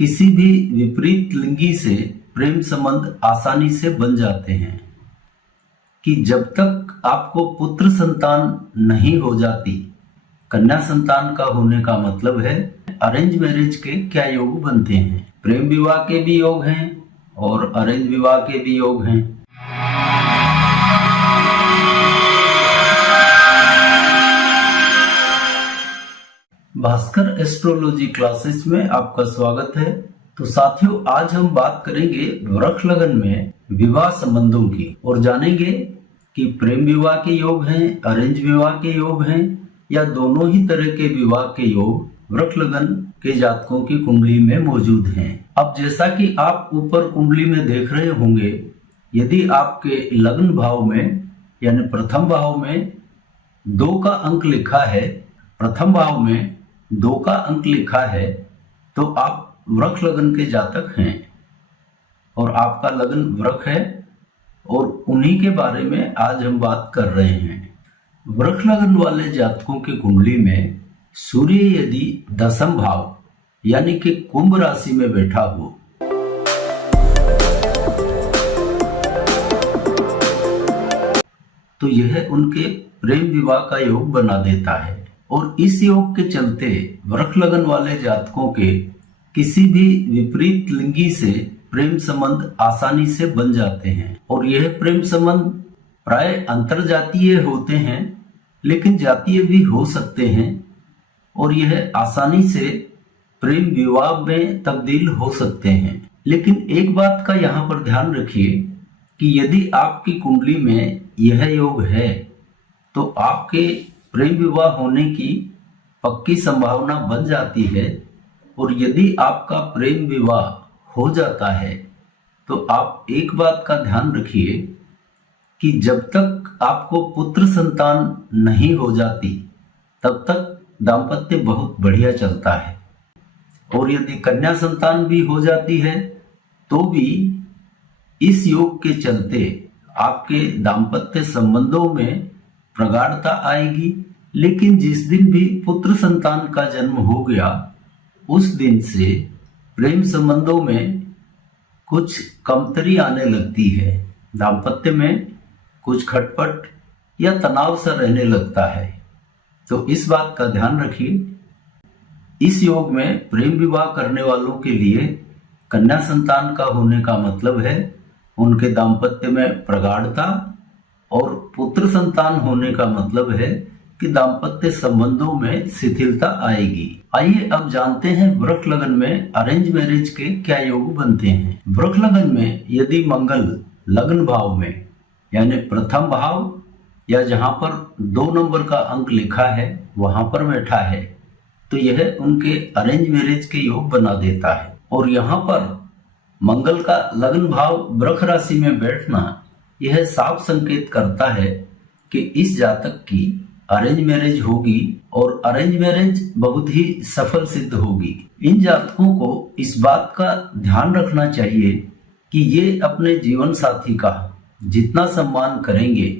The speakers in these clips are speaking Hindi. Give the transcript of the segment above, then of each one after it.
किसी भी विपरीत लिंगी से प्रेम संबंध आसानी से बन जाते हैं कि जब तक आपको पुत्र संतान नहीं हो जाती। कन्या संतान का होने का मतलब है अरेंज मैरिज के क्या योग बनते हैं। प्रेम विवाह के भी योग हैं और अरेंज विवाह के भी योग हैं। भास्कर एस्ट्रोलॉजी क्लासेस में आपका स्वागत है। तो साथियों, आज हम बात करेंगे वृष लगन में विवाह संबंधों की और जानेंगे कि प्रेम विवाह के योग हैं, अरेंज विवाह के योग हैं या दोनों ही तरह के विवाह के योग वृष लगन के जातकों की कुंडली में मौजूद हैं। अब जैसा कि आप ऊपर कुंडली में देख रहे होंगे, यदि आपके लग्न भाव में यानी प्रथम भाव में 2 का अंक लिखा है, प्रथम भाव में 2 का अंक लिखा है, तो आप वृष लगन के जातक हैं और आपका लग्न वृष है और उन्हीं के बारे में आज हम बात कर रहे हैं। वृष लगन वाले जातकों की कुंडली में सूर्य यदि दशम भाव यानी कि कुंभ राशि में बैठा हो तो यह उनके प्रेम विवाह का योग बना देता है और इस योग के चलते वृष लगन वाले जातकों के किसी भी विपरीत लिंगी से प्रेम संबंध आसानी से बन जाते हैं और यह प्रेम संबंध प्राय अंतरजातीय होते हैं, लेकिन जातीय भी हो सकते हैं और यह आसानी से प्रेम विवाह में तब्दील हो सकते हैं। लेकिन एक बात का यहाँ पर ध्यान रखिए कि यदि आपकी कुंडली में यह योग है तो आपके प्रेम विवाह होने की पक्की संभावना बन जाती है और यदि आपका प्रेम विवाह हो जाता है तो आप एक बात का ध्यान रखिए कि जब तक आपको पुत्र संतान नहीं हो जाती तब तक दाम्पत्य बहुत बढ़िया चलता है और यदि कन्या संतान भी हो जाती है तो भी इस योग के चलते आपके दाम्पत्य संबंधों में प्रगाढ़ता आएगी। लेकिन जिस दिन भी पुत्र संतान का जन्म हो गया उस दिन से प्रेम संबंधों में कुछ कमतरी आने लगती है, दाम्पत्य में कुछ खटपट या तनाव सा रहने लगता है। तो इस बात का ध्यान रखिए। इस योग में प्रेम विवाह करने वालों के लिए कन्या संतान का होने का मतलब है उनके दाम्पत्य में प्रगाढ़ता और पुत्र संतान होने का मतलब है कि दाम्पत्य संबंधों में शिथिलता आएगी। आइए अब जानते हैं वृष लगन में अरेंज मैरिज के क्या योग बनते हैं। वृष लगन में यदि मंगल लग्न भाव में यानी प्रथम भाव या जहां पर 2 नंबर का अंक लिखा है वहां पर बैठा है तो यह उनके अरेंज मैरिज के योग बना देता है। और यहाँ पर मंगल का लग्न भाव वृष राशि में बैठना यह साफ संकेत करता है कि इस जातक की अरेंज मैरिज होगी और अरेंज मैरिज बहुत ही सफल सिद्ध होगी। इन जातकों को इस बात का ध्यान रखना चाहिए कि ये अपने जीवन साथी का जितना सम्मान करेंगे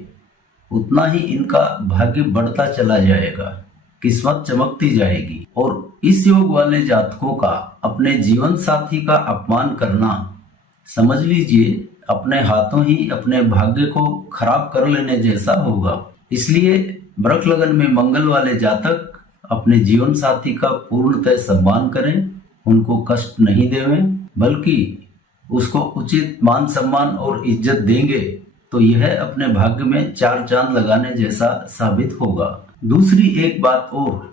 उतना ही इनका भाग्य बढ़ता चला जाएगा, किस्मत चमकती जाएगी। और इस योग वाले जातकों का अपने जीवन साथी का अपमान करना समझ लीजिए अपने हाथों ही अपने भाग्य को खराब कर लेने जैसा होगा। इसलिए वृष लगन में मंगल वाले जातक अपने जीवन साथी का पूर्णतः सम्मान करें, उनको कष्ट नहीं देवें, बल्कि उसको उचित मान सम्मान और इज्जत देंगे तो यह अपने भाग्य में 4 चांद लगाने जैसा साबित होगा। दूसरी एक बात और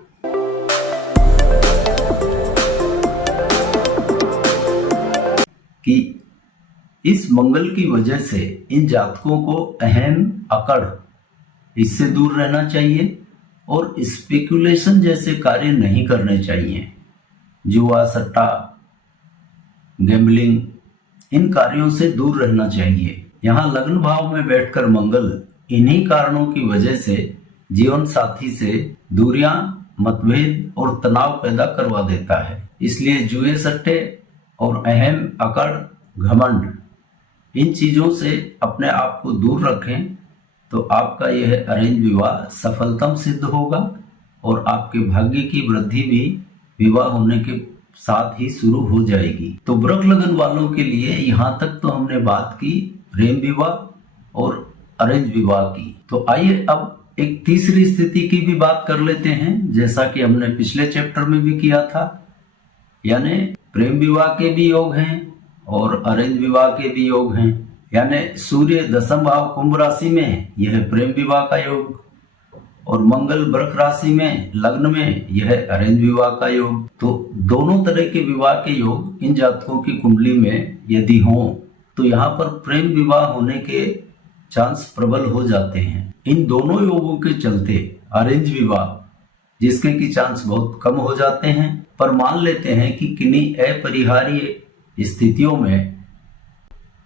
कि इस मंगल की वजह से इन जातकों को अहम अकड़ इससे दूर रहना चाहिए और स्पेकुलेशन जैसे कार्य नहीं करने चाहिए। जुआ, सट्टा, गैम्बलिंग इन कार्यों से दूर रहना चाहिए। यहाँ लग्न भाव में बैठकर मंगल इन्हीं कारणों की वजह से जीवन साथी से दूरियां, मतभेद और तनाव पैदा करवा देता है। इसलिए जुए, सट्टे और अहम अकड़, घमंड इन चीजों से अपने आप को दूर रखें तो आपका यह अरेंज विवाह सफलतम सिद्ध होगा और आपके भाग्य की वृद्धि भी विवाह होने के साथ ही शुरू हो जाएगी। तो वृक लगन वालों के लिए यहाँ तक तो हमने बात की प्रेम विवाह और अरेंज विवाह की। तो आइए अब एक तीसरी स्थिति की भी बात कर लेते हैं, जैसा कि हमने पिछले चैप्टर में भी किया था। यानी प्रेम विवाह के भी योग हैं और अरेंज विवाह के भी योग हैं। यानी सूर्य दशम भाव कुंभ राशि में यह प्रेम विवाह का योग और मंगल वृक राशि में लग्न में यह अरेंज विवाह का योग। तो दोनों तरह के विवाह के योग इन जातकों की कुंडली में यदि हों तो यहाँ पर प्रेम विवाह होने के चांस प्रबल हो जाते हैं। इन दोनों योगों के चलते अरेंज विवाह जिसके की चांस बहुत कम हो जाते हैं, पर मान लेते हैं कि किन्हीं अपरिहार्य स्थितियों में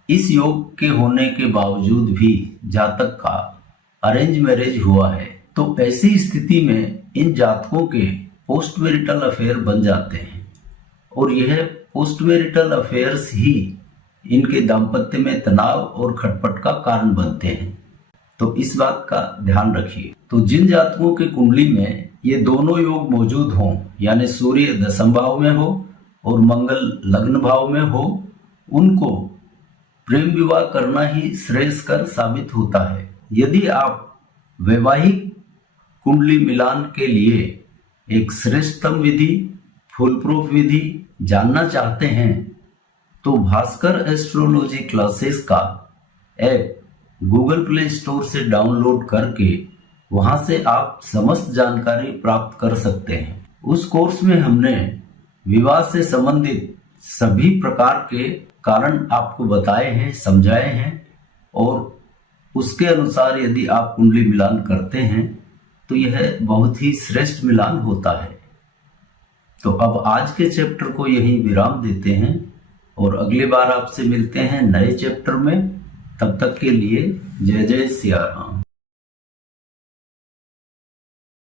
इस योग के होने के बावजूद भी जातक का अरेंज मैरिज हुआ है, तो ऐसी स्थिति में इन जातकों के पोस्ट मैरिटल अफेयर बन जाते हैं और यह पोस्ट मैरिटल अफेयर्स ही इनके दाम्पत्य में तनाव और खटपट का कारण बनते हैं। तो इस बात का ध्यान रखिए। तो जिन जातकों के कुंडली में ये दोनों योग मौजूद हों, यानी सूर्य दशम भाव में हो और मंगल लग्न भाव में हो, उनको प्रेम विवाह करना ही श्रेयस्कर साबित होता है। यदि आप वैवाहिक कुंडली मिलान के लिए एक श्रेष्ठतम विधि, फुल प्रूफ विधि जानना चाहते हैं तो भास्कर एस्ट्रोलॉजी क्लासेस का ऐप गूगल प्ले स्टोर से डाउनलोड करके वहां से आप समस्त जानकारी प्राप्त कर सकते हैं। उस कोर्स में हमने विवाह से संबंधित सभी प्रकार के कारण आपको बताए हैं, समझाए हैं और उसके अनुसार यदि आप कुंडली मिलान करते हैं तो यह बहुत ही श्रेष्ठ मिलान होता है। तो अब आज के चैप्टर को यहीं विराम देते हैं और अगली बार आपसे मिलते हैं नए चैप्टर में। तब तक के लिए जय जय सिया राम।